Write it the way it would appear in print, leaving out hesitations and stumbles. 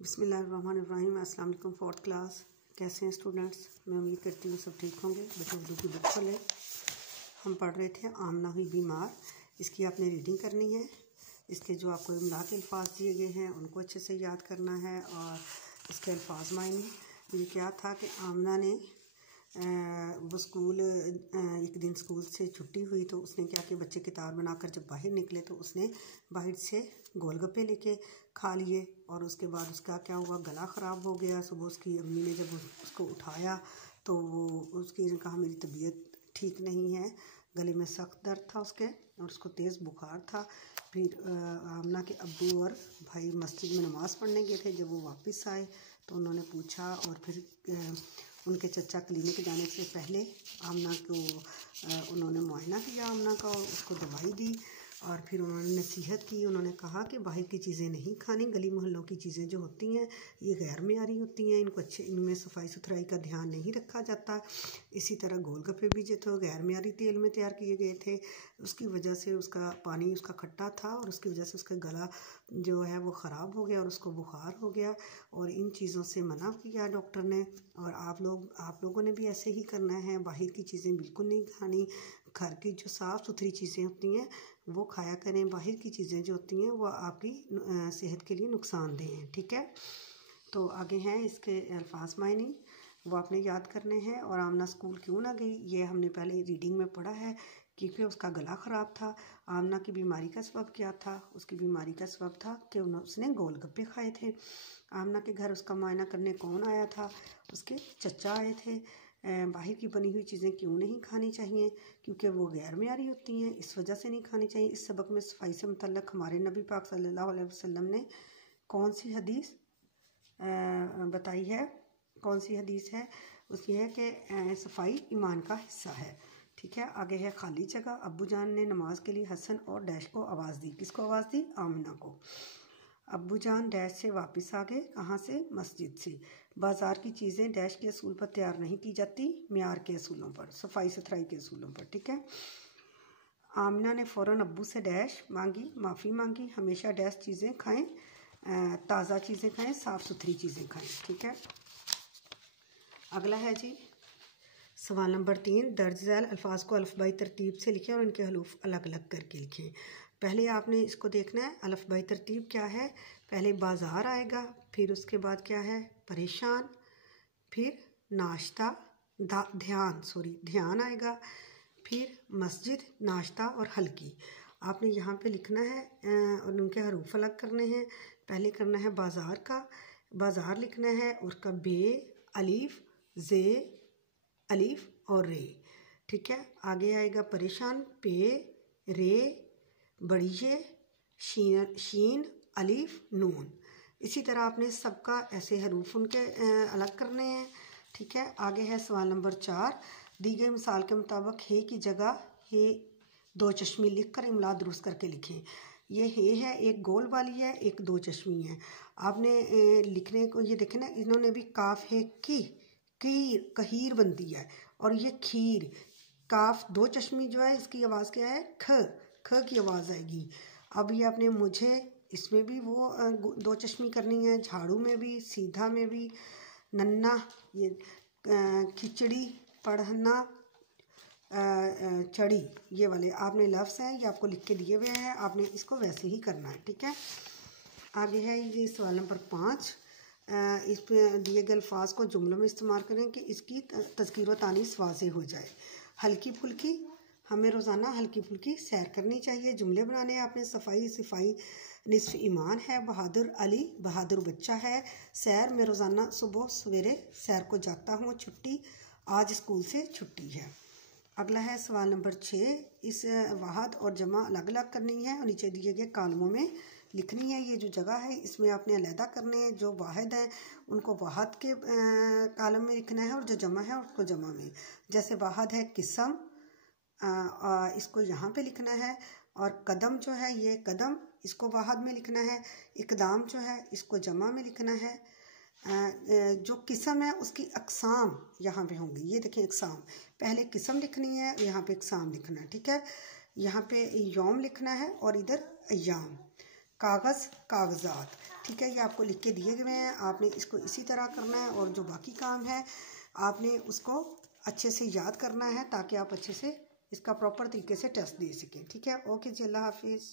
बिस्मिल्लाहिर्रहमानिर्रहीम। अस्सलाम वालेकुम। फोर्थ क्लास, कैसे हैं स्टूडेंट्स? मैं उम्मीद करती हूँ सब ठीक होंगे। बेटा उर्दू की बुक खोले। हम पढ़ रहे थे आमना हुई बीमार। इसकी आपने रीडिंग करनी है। इसके जो आपको इमला के अल्फाज दिए गए हैं उनको अच्छे से याद करना है और इसके अल्फाज मायने। ये क्या था कि आमना ने वो स्कूल एक दिन स्कूल से छुट्टी हुई तो उसने क्या कि बच्चे किताब बनाकर जब बाहर निकले तो उसने बाहर से गोलगप्पे लेके खा लिए और उसके बाद उसका क्या हुआ, गला ख़राब हो गया। सुबह उसकी अम्मी ने जब उसको उठाया तो वो उसकी कहा मेरी तबीयत ठीक नहीं है, गले में सख्त दर्द था उसके और उसको तेज़ बुखार था। फिर आमना के अब्बू और भाई मस्जिद में नमाज़ पढ़ने गए थे। जब वो वापस आए तो उन्होंने पूछा और फिर उनके चचा क्लिनिक जाने से पहले आमना को उन्होंने मुआयना किया आमना का और उसको दवाई दी और फिर उन्होंने नसीहत की। उन्होंने कहा कि बाहर की चीज़ें नहीं खानी, गली मोहल्लों की चीज़ें जो होती हैं ये गैर मेयारी होती हैं, इनको अच्छे इनमें सफाई सुथराई का ध्यान नहीं रखा जाता। इसी तरह गोलगप्पे भी जो थे गैर मेयारी तेल में तैयार किए गए थे, उसकी वजह से उसका पानी उसका खट्टा था और उसकी वजह से उसका गला जो है वो ख़राब हो गया और उसको बुखार हो गया और इन चीज़ों से मना किया डॉक्टर ने। और आप लोगों ने भी ऐसे ही करना है, बाहर की चीज़ें बिल्कुल नहीं खानी। घर की जो साफ़ सुथरी चीज़ें होती हैं वो खाया करें। बाहर की चीज़ें जो होती हैं वो आपकी सेहत के लिए नुकसानदेह हैं। ठीक है, तो आगे हैं इसके अल्फाज मायने, वो आपने याद करने हैं। और आमना स्कूल क्यों ना गई ये हमने पहले रीडिंग में पढ़ा है, क्योंकि उसका गला ख़राब था। आमना की बीमारी का सबब क्या था? उसकी बीमारी का सबब था कि उसने गोलगप्पे खाए थे। आमना के घर उसका मुआयना करने कौन आया था? उसके चचा आए थे। बाहर की बनी हुई चीज़ें क्यों नहीं खानी चाहिए? क्योंकि वो गैर मेयारी होती हैं, इस वजह से नहीं खानी चाहिए। इस सबक में सफाई से मुतल्लक़ हमारे नबी पाक सल्लल्लाहु अलैहि वसल्लम ने कौन सी हदीस बताई है? कौन सी हदीस है? उसकी है कि सफाई ईमान का हिस्सा है। ठीक है, आगे है खाली जगह। अब्बू जान ने नमाज के लिए हसन और डैश को आवाज़ दी। किसको आवाज़ दी? आमना को। अब्बू जान डैश से वापस आ गए। कहाँ से? मस्जिद से। बाज़ार की चीज़ें डैश के असूल पर तैयार नहीं की जाती, म्यार के असूलों पर, सफाई सुथराई के असूलों पर। ठीक है, आमना ने फ़ौरन अब्बू से डैश मांगी, माफ़ी मांगी। हमेशा डैश चीज़ें खाएं, ताज़ा चीज़ें खाएं, साफ़ सुथरी चीज़ें खाएं। ठीक है, अगला है जी सवाल नंबर 3। दर्ज झैल अल्फाज को अलफ़बाई तरतीब से लिखें और इनके हरूफ अलग अलग करके लिखें। पहले आपने इसको देखना है अलफ़बाई तरतीब क्या है। पहले बाज़ार आएगा, फिर उसके बाद क्या है? परेशान, फिर नाश्ता, ध्यान आएगा, फिर मस्जिद, नाश्ता और हल्की। आपने यहाँ पे लिखना है और उनके हरूफ अलग करने हैं। पहले करना है बाज़ार का, बाज़ार लिखना है उसका बे, अलीफ, जे, अलीफ और रे। ठीक है, आगे आएगा परेशान, पे, रे, बड़िए, शीन, अलीफ, नून। इसी तरह आपने सबका ऐसे हरूफ उनके अलग करने हैं। ठीक है, आगे है सवाल नंबर 4। दी गई मिसाल के मुताबिक हे की जगह हे दो चश्मी लिखकर इमला दुरुस्त करके लिखें। ये हे है, एक गोल वाली है, एक दो चश्मी है। आपने लिखने को ये देखें ना, इन्होंने भी काफ है की कहीर बनती है और ये खीर। काफ दो चश्मी जो है इसकी आवाज़ क्या है? ख की आवाज़ आएगी। अब ये आपने मुझे इसमें भी वो दो चश्मी करनी है, झाड़ू में भी, सीधा में भी, नन्ना ये खिचड़ी, पढ़ना, चढ़ी, ये वाले आपने लफ्ज़ हैं, ये आपको लिख के दिए हुए हैं, आपने इसको वैसे ही करना है। ठीक है, आगे है ये सवाल नंबर 5। इस दिए गए अल्फाज को जुमलों में इस्तेमाल करें कि इसकी तज़कीर व तानीस वाज़ेह हो जाए। हल्की फुल्की, हमें रोज़ाना हल्की फुल्की सैर करनी चाहिए। जुमले बनाने आपने सफाई निस्फ ईमान है। बहादुर अली बहादुर बच्चा है। सैर में रोज़ाना सुबह सवेरे सैर को जाता हूँ। छुट्टी, आज स्कूल से छुट्टी है। अगला है सवाल नंबर 6। इस वाहद और जमा अलग अलग करनी है और नीचे दिए गए कालमों में लिखनी है। ये जो जगह है इसमें आपने अलहदा करने हैं। जो वाहिद हैं उनको वाहद के कालम में लिखना है और जो जमा है उसको जमा में। जैसे वाहद है किस्म, इसको यहाँ पे लिखना है। और कदम जो है ये कदम, इसको वाहद में लिखना है। इकदाम जो है इसको जमा में लिखना है। जो किस्म है उसकी अक़साम यहाँ पे होंगी। ये देखें अक़साम, पहले किस्म लिखनी है, यहाँ पे अक़साम लिखना है। ठीक है, यहाँ पे यौम लिखना है और इधर अय्याम। कागज़ कागज़ात। ठीक है, ये आपको लिख के दिए गए हैं, आपने इसको इसी तरह करना है और जो बाकी काम है आपने उसको अच्छे से याद करना है ताकि आप अच्छे से इसका प्रॉपर तरीके से टेस्ट दे सकें। ठीक है, ओके जी, अल्लाह हाफिज़।